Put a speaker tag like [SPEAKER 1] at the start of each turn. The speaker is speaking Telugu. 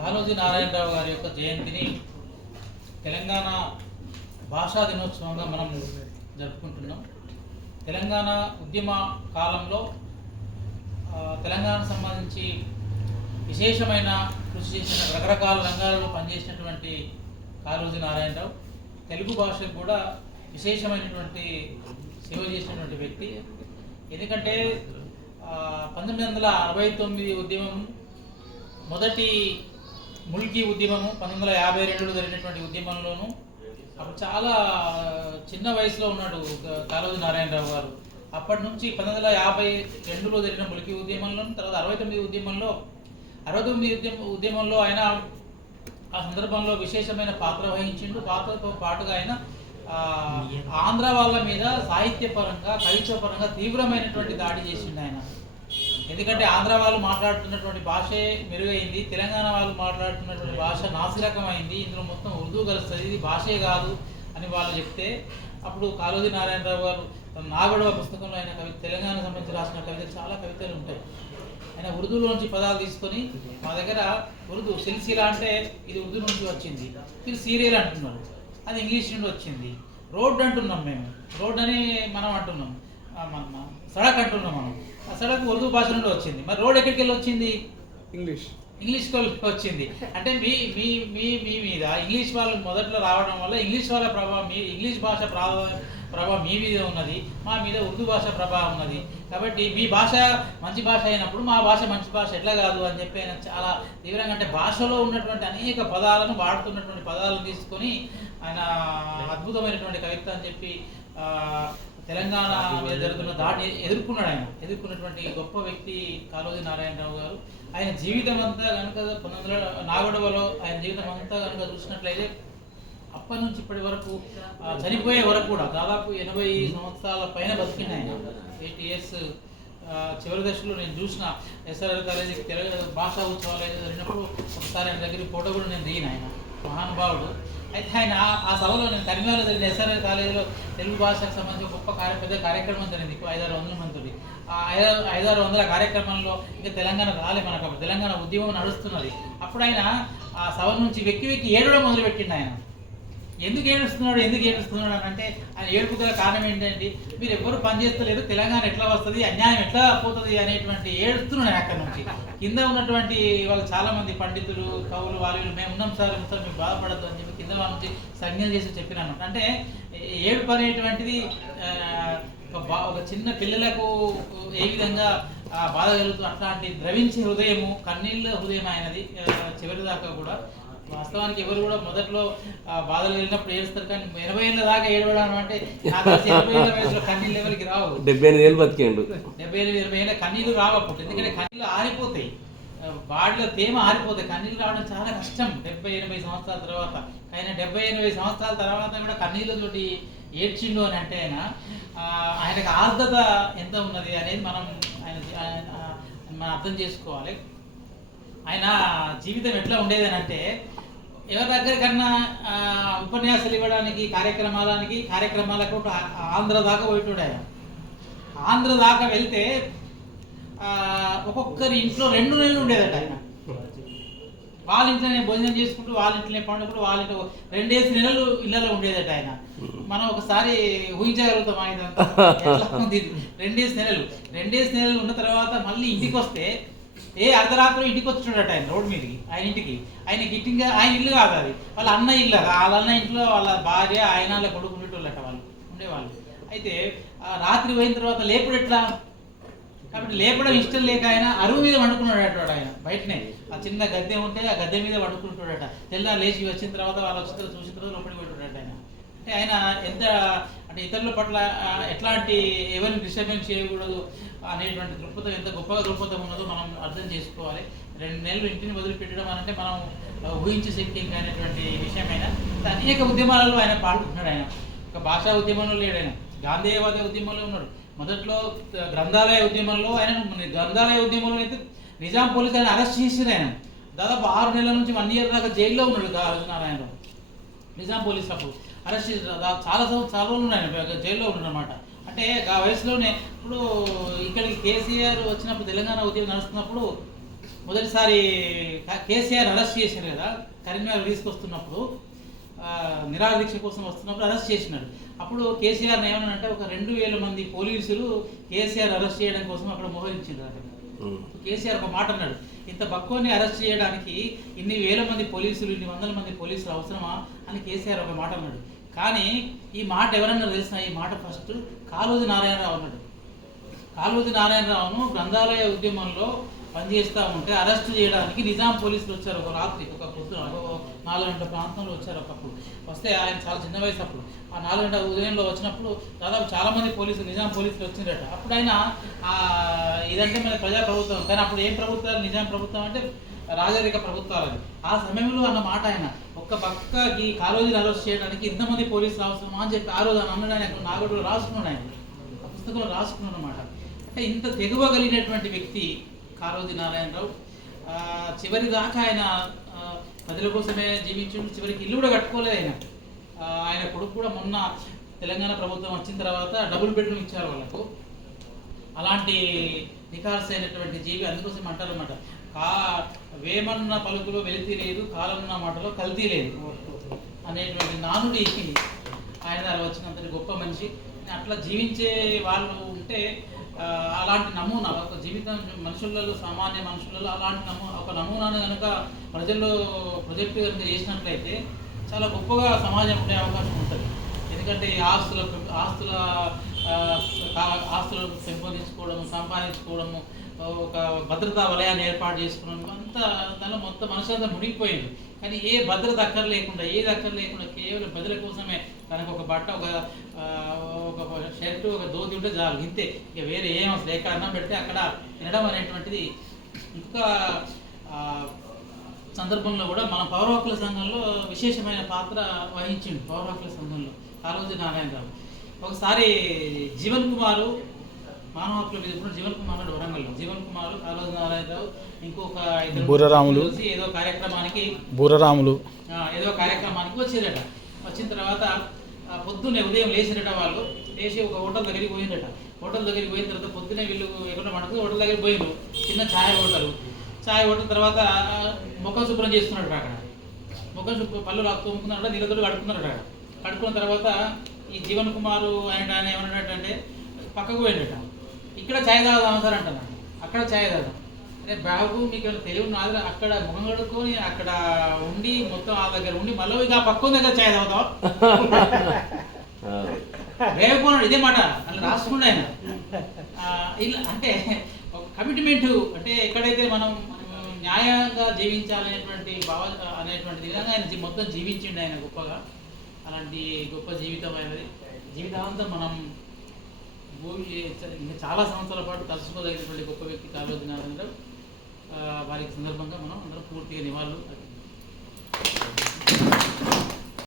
[SPEAKER 1] కాళోజీ నారాయణరావు గారి యొక్క జయంతిని తెలంగాణ భాషా దినోత్సవంగా మనం జరుపుకుంటున్నాం. తెలంగాణ ఉద్యమ కాలంలో తెలంగాణ తెలంగాణకు సంబంధించి విశేషమైన కృషి చేసిన రకరకాల రంగాలలో పనిచేసినటువంటి కాళోజీ నారాయణరావు. తెలుగు భాషకు కూడా విశేషమైనటువంటి సేవ చేసినటువంటి వ్యక్తి. ఎందుకంటే పంతొమ్మిది వందల అరవై తొమ్మిది ఉద్యమం మొదటి ముల్కీ ఉద్యమము పంతొమ్మిది వందల యాభై రెండులో జరిగినటువంటి ఉద్యమంలోను అప్పుడు చాలా చిన్న వయసులో ఉన్నాడు కాలోజీ నారాయణరావు గారు. అప్పటి నుంచి పంతొమ్మిది వందల యాభై రెండులో జరిగిన ములికి ఉద్యమంలో తర్వాత అరవై తొమ్మిది ఉద్యమంలో అరవై తొమ్మిది ఉద్యమ ఉద్యమంలో ఆయన ఆ సందర్భంలో విశేషమైన పాత్ర వహించిండు. పాత్రతో పాటుగా ఆయన ఆంధ్ర వాళ్ళ మీద సాహిత్యపరంగా కవిత్వపరంగా తీవ్రమైనటువంటి దాడి చేసిండు ఆయన. ఎందుకంటే ఆంధ్ర వాళ్ళు మాట్లాడుతున్నటువంటి భాషే మెరుగైంది తెలంగాణ వాళ్ళు మాట్లాడుతున్నటువంటి భాష నాసిరకమైంది ఇందులో మొత్తం ఉర్దూ కలుస్తుంది ఇది భాషే కాదు అని వాళ్ళు చెప్తే అప్పుడు కాళోజీ నారాయణరావు గారు నాగడవ పుస్తకంలో ఆయన కవి తెలంగాణ సంబంధించి రాసిన కవితలు చాలా కవితలు ఉంటాయి. ఆయన ఉర్దూలోంచి పదాలు తీసుకొని మా దగ్గర ఉర్దూ సిల్సిలా అంటే ఇది ఉర్దూ నుంచి వచ్చింది. ఇది సీరియల్ అంటున్నారు అది ఇంగ్లీష్ నుండి వచ్చింది. రోడ్ అంటున్నాం మేము. రోడ్ అని మనం అంటున్నాం. మన- సడక్ అంటున్నాం మనం. ఆ సడక్ ఉర్దూ భాష నుండి వచ్చింది. మరి రోడ్ ఎక్కడికి వెళ్ళి వచ్చింది?
[SPEAKER 2] ఇంగ్లీష్.
[SPEAKER 1] ఇంగ్లీష్ వచ్చింది. అంటే మీ మీ మీ మీ మీద ఇంగ్లీష్ వాళ్ళు మొదట్లో రావడం వల్ల ఇంగ్లీష్ వాళ్ళ ప్రభావం మీ ఇంగ్లీష్ భాష ప్రభావం ప్రభావం మీ మీద ఉన్నది. మా మీద ఉర్దూ భాష ప్రభావం ఉన్నది. కాబట్టి మీ భాష మంచి భాష అయినప్పుడు మా భాష మంచి భాష ఎట్లా కాదు అని చెప్పి ఆయన చాలా తీవ్రంగా అంటే భాషలో ఉన్నటువంటి అనేక పదాలను వాడుతున్నటువంటి పదాలను తీసుకొని ఆయన అద్భుతమైనటువంటి కవిత్వం అని చెప్పి ఆ, తెలంగాణ మీద జరుగుతున్న దాడిని ఎదుర్కొన్నాడు ఆయన. ఎదుర్కొన్నటువంటి గొప్ప వ్యక్తి కాళోజీ నారాయణరావు గారు. ఆయన జీవితం అంతా కనుక పంతొమ్మిది వందల నాగొడవలో ఆయన జీవితం అంతా కనుక చూసినట్లయితే అప్పటి నుంచి ఇప్పటి వరకు చనిపోయే వరకు కూడా దాదాపు ఎనభై సంవత్సరాల పైన బతికింది ఆయన. ఎయిట్ ఇయర్స్ చివరి దశలో నేను చూసిన ఎస్ఆర్ఆర్ కాలేజీ తెలుగు భాషా ఉత్సవాలు జరిగినప్పుడు ఒకసారి ఆయన దగ్గర ఫోటో కూడా నేను దిగిన ఆయన. మహానుభావుడు. అయితే ఆయన ఆ- సభలో నేను కరీంనగర్లో జరిగిన ఎస్ఆర్ఆర్ కాలేజీలో తెలుగు భాషకు సంబంధించి గొప్ప కార్య పెద్ద కార్యక్రమం జరిగింది. ఐదారు వందల మంది ఆ ఐదారు ఐదారు వందల కార్యక్రమంలో ఇంకా తెలంగాణ రాలే మనకు అప్పుడు. తెలంగాణ ఉద్యమం నడుస్తున్నది. అప్పుడు ఆయన ఆ సభ నుంచి వెక్కి వెక్కి ఏడవడం మొదలుపెట్టిండు ఆయన. ఎందుకు ఏడుస్తున్నాడు ఎందుకు ఏడుస్తున్నాడు అని అంటే ఆయన ఏడుపు గల కారణం ఏంటంటే మీరు ఎవరు పనిచేస్తలేదు తెలంగాణ ఎట్లా వస్తుంది అన్యాయం ఎట్లా పోతుంది అనేటువంటి ఏడుస్తున్నాడు అక్కడ నుంచి. కింద ఉన్నటువంటి వాళ్ళు చాలా మంది పండితులు కవులు వాళ్ళు మేము ఉన్నాం సార్ సార్ మీకు బాధపడద్దు అని చెప్పి కింద వాళ్ళ నుంచి సంజ్ఞలు చేసి చెప్పినాను అంటే ఏడుపు అనేటువంటిది ఒక బా- ఒక చిన్న పిల్లలకు ఏ విధంగా బాధ కలుగుతుంది అట్లాంటి ద్రవించే హృదయము కన్నీళ్ళ హృదయం ఆయనది చివరి దాకా కూడా వాస్తవానికి ఎవరు కూడా మొదట్లో బాధలు వెళ్ళినప్పుడు ఏడుస్తారు కానీ ఎనభై ఏళ్ళ దాకా ఏడవడం అంటే కన్నీళ్ళు ఎవరికి రావు.
[SPEAKER 3] డెబ్బై ఎనిమిది ఏళ్ళు బతికేండు.
[SPEAKER 1] డెబ్బై ఏళ్ళు ఇరవై ఏళ్ళ కన్నీళ్ళు రావప్పుడు ఎందుకంటే కన్నీళ్ళు ఆరిపోతాయి. ఆ, బాడీలో తేమ ఆరిపోతాయి. కన్నీళ్ళు రావడం చాలా కష్టం. డెబ్బై ఎనభై సంవత్సరాల తర్వాత. ఆయన డెబ్బై ఎనభై సంవత్సరాల తర్వాత కూడా కన్నీళ్ళతోటి ఏడ్చిండు అని అంటే ఆయన ఆయనకు ఆర్ద్రత ఎంత ఉన్నది అనేది మనం ఆయన- మనం అర్థం చేసుకోవాలి. ఆయన జీవితం ఎట్లా ఉండేది అని అంటే ఎవరి దగ్గరికన్నా ఆ, ఉపన్యాసాలు ఇవ్వడానికి కార్యక్రమాలకి కార్యక్రమాలకు ఆంధ్ర దాకా పోయిటాడు ఆయన. ఆంధ్ర దాకా వెళ్తే ఆ, ఒక్కొక్కరి ఇంట్లో రెండు నెలలు ఉండేదట ఆయన. వాళ్ళ ఇంట్లోనే భోజనం చేసుకుంటూ వాళ్ళ ఇంట్లోనే పండుకుంటూ వాళ్ళ ఇంట్లో రెండేసి నెలలు ఇళ్ళలో ఉండేదట ఆయన. మనం ఒకసారి ఊహించగలుగుతాం ఆయన? రెండేసి నెలలు. రెండేసి నెలలు ఉన్న తర్వాత మళ్ళీ ఇంటికి వస్తే ఏ అర్ధరాత్రి ఇంటికి వచ్చినాడట ఆయన రోడ్ మీదకి ఆయన ఇంటికి. ఆయన గిట్టింగ్ ఆయన ఇల్లు కాదు అది. వాళ్ళ అన్న ఇల్లు వాళ్ళ అన్న ఇంట్లో వాళ్ళ భార్య ఆయన వాళ్ళ కొడుకు ఉండేటోళ్ళట వాళ్ళు ఉండేవాళ్ళు. అయితే రాత్రి పోయిన తర్వాత లేపుడు ఎట్లా? కాబట్టి లేపడం ఇష్టం లేక ఆయన అరువు మీద వండుకున్నాడట ఆయన బయటనే. ఆ చిన్న గద్దె ఉంటే ఆ గద్దె మీద వండుకుంటాడట తెల్లారు లేచి వచ్చిన తర్వాత వాళ్ళు వచ్చిన తర్వాత చూసిన తర్వాత లోపలికి పెట్టాడట ఆయన. అంటే ఆయన ఎంత అంటే ఇతరుల పట్ల ఎట్లాంటి ఎవరిని డిస్టర్బెన్స్ చేయకూడదు అనేటువంటి దృక్పథం ఎంత గొప్ప దృక్పథం ఉన్నదో మనం అర్థం చేసుకోవాలి. రెండు నెలలు ఇంటిని వదిలిపెట్టడం అంటే మనం ఊహించే శక్తి అనేటువంటి విషయమైనా అనేక ఉద్యమాలలో ఆయన పాల్గొంటున్నాడు ఆయన. ఒక భాషా ఉద్యమంలో లేడు ఆయన. గాంధేయవాద ఉద్యమంలో ఉన్నాడు. మొదట్లో గ్రంథాలయ ఉద్యమంలో ఆయన గ్రంథాలయ ఉద్యమంలో అయితే నిజాం పోలీసు ఆయన అరెస్ట్ చేసింది ఆయన. దాదాపు ఆరు నెలల నుంచి వన్ ఇయర్ దాకా జైల్లో ఉన్నాడు నారాయణరావు నిజాం పోలీస్ అప్పుడు అరెస్ట్ దా- చాలా చాలా రోజులు ఉన్నాయి జైల్లో ఉన్నారన్నమాట. అంటే ఆ వయసులోనే ఇప్పుడు ఇక్కడికి కేసీఆర్ వచ్చినప్పుడు తెలంగాణ ఉద్యమం నడుస్తున్నప్పుడు మొదటిసారి కేసీఆర్ అరెస్ట్ చేశారు కదా కరీంనగర్ తీసుకొస్తున్నప్పుడు నిరాదీక్ష కోసం వస్తున్నప్పుడు అరెస్ట్ చేసినాడు అప్పుడు కేసీఆర్ ఏమన్నాడంటే ఒక రెండు వేల మంది పోలీసులు కేసీఆర్ అరెస్ట్ చేయడం కోసం అక్కడ మోహరించారు. కేసీఆర్ ఒక మాట అన్నాడు ఇంత బక్కువని అరెస్ట్ చేయడానికి ఇన్ని వేల మంది పోలీసులు ఇన్ని వందల మంది పోలీసులు అవసరమా? అని కేసీఆర్ ఒక మాట అన్నాడు. కానీ ఈ మాట ఎవరన్నా తెలిసిన ఈ మాట ఫస్ట్ కాళోజీ నారాయణరావు అన్నాడు. కాళోజీ నారాయణరావును గ్రంథాలయ ఉద్యమంలో పనిచేస్తూ ఉంటే అరెస్ట్ చేయడానికి నిజాం పోలీసులు వచ్చారు ఒక రాత్రి ఒక పొద్దున ఒక నాలుగు గంటల ప్రాంతంలో వచ్చారు ఒకప్పుడు వస్తే ఆయన చాలా చిన్న వయసు అప్పుడు. ఆ నాలుగు గంటల ఉదయంలో వచ్చినప్పుడు దాదాపు చాలామంది పోలీసులు నిజాం పోలీసులు వచ్చిందట అప్పుడు ఆయన ఇదంటే మన ప్రజా ప్రభుత్వం. కానీ అప్పుడు ఏం ప్రభుత్వాలు? నిజాం ప్రభుత్వం అంటే రాజరిక ప్రభుత్వాలు ఆ సమయంలో అన్న మాట ఆయన ఒక్క పక్కకి కాలేజీని అరెస్ట్ చేయడానికి ఇంతమంది పోలీసులు అవసరమా? అని చెప్పి ఆ రోజు ఆయన అన్నాడు ఆయన. నాగోడు రాసుకున్నాడు ఆయన. ఆ పుస్తకంలో రాసుకున్నాడు అనమాట అంటే ఇంత తెగువ కలిగినటువంటి వ్యక్తి కారోజీ నారాయణరావు ఆ, చివరి దాకా ఆయన ప్రజల కోసమే జీవించు చివరికి ఇల్లు కూడా కట్టుకోలేదు ఆయన. ఆయన కొడుకు కూడా మొన్న తెలంగాణ ప్రభుత్వం వచ్చిన తర్వాత డబుల్ బెడ్రూమ్ ఇచ్చారు వాళ్ళకు. అలాంటి నికార్స్ అయినటువంటి జీవి అందుకోసం అంటారు అనమాట కా వేమన్న పలుకులో వెలితి లేదు కాలమున్న మాటలో కల్తీ లేదు అనేటువంటి నానుడికి ఆయన వచ్చినంత గొప్ప మనిషి. అట్లా జీవించే వాళ్ళు ఉంటే అలాంటి నమూనా ఒక జీవితం మనుషులలో సామాన్య మనుషులలో అలాంటి నమూ ఒక నమూనాను కనుక ప్రజల్లో ప్రొజెక్ట్ కనుక చేసినట్లయితే చాలా గొప్పగా సమాజం ఉండే అవకాశం ఉంటుంది. ఎందుకంటే ఈ ఆస్తుల ఆస్తుల ఆ, ఆస్తులను పెంపొందించుకోవడము సంపాదించుకోవడము ఒక భద్రతా వలయాన్ని ఏర్పాటు చేసుకున్నాం అంతా దానిలో మొత్తం మనుషులు అంతా మునిగిపోయింది. కానీ ఏ భద్రత అక్కర్ లేకుండా ఏది అక్కర్ లేకుండా కేవలం ప్రజల కోసమే తనకు ఒక బట్ట ఒక ఒక షర్ట్ ఒక దోతి ఉంటే చాలు. ఇంతే. ఇక వేరే ఏం అసలు ఎక్కడ అన్నం పెడితే అక్కడ తినడం అనేటువంటిది ఇంకొక సందర్భంలో కూడా మన పౌర హక్కుల సంఘంలో విశేషమైన పాత్ర వహించిండు పౌర హక్కుల సంఘంలో రోజు నారాయణరావు. ఒకసారి జీవన్ కుమారు మానవ హక్కుల మీద కూడా జీవన్ కుమార్ వరంగల్లో జీవన్ కుమార్ కాళోజీ నారాయణరావు ఇంకొక. కలిసి ఏదో కార్యక్రమానికి
[SPEAKER 3] బూరరాములు.
[SPEAKER 1] ఏదో కార్యక్రమానికి వచ్చారట. వచ్చిన తర్వాత పొద్దున్నే ఉదయం లేచిరట వాళ్ళు. లేచి ఒక హోటల్ దగ్గరికి పోయిందట హోటల్ దగ్గరికి పోయిన తర్వాత పొద్దున్నే వీళ్ళు ఎక్కడ మనకు హోటల్ దగ్గరికి పోయిండ్రు. చిన్న ఛాయ్ హోటల్. ఛాయ్ హోటల్ తర్వాత ముఖం శుభ్రం చేసుకున్నాడు అక్కడ. ముఖం శుభ్రం పళ్ళు రాకు తోముకున్నాడు నీళ్ళతో కడుక్కున్నాడు అక్కడ. కడుక్కున్న తర్వాత ఈ జీవన్ కుమారు ఆయన ఆయన ఏమన్నాడంటే పక్కకు పోయిండట ఇక్కడ ఛాయ్ తాగుదాం సార్ అంటున్నాడు అక్కడ ఛాయ్ తాగుదాం అరే బాబు మీకు తెలివి ఉన్నది అక్కడ ముఖం కడుక్కొని అక్కడ ఉండి మొత్తం ఆ దగ్గర ఉండి మళ్ళీ ఇక ఆ పక్కన దగ్గర ఛాయ్ తాగుతాం. వేయకపోనాడు ఇదే మాట. అలా రాసుకుండా ఆయన. ఇలా అంటే ఒక కమిట్మెంట్ అంటే ఎక్కడైతే మనం న్యాయంగా జీవించాలనేటువంటి భావ అనేటువంటి విధంగా ఆయన మొత్తం జీవించిండు ఆయన గొప్పగా. అలాంటి గొప్ప జీవితం అయినది జీవితాంతం మనం ఇంకా చాలా సంవత్సరాల పాటు తలుచుకోదగినటువంటి గొప్ప వ్యక్తి కాళోజీ నారాయణరావు వారికి సందర్భంగా మనం అందరం పూర్తిగా నివాళులు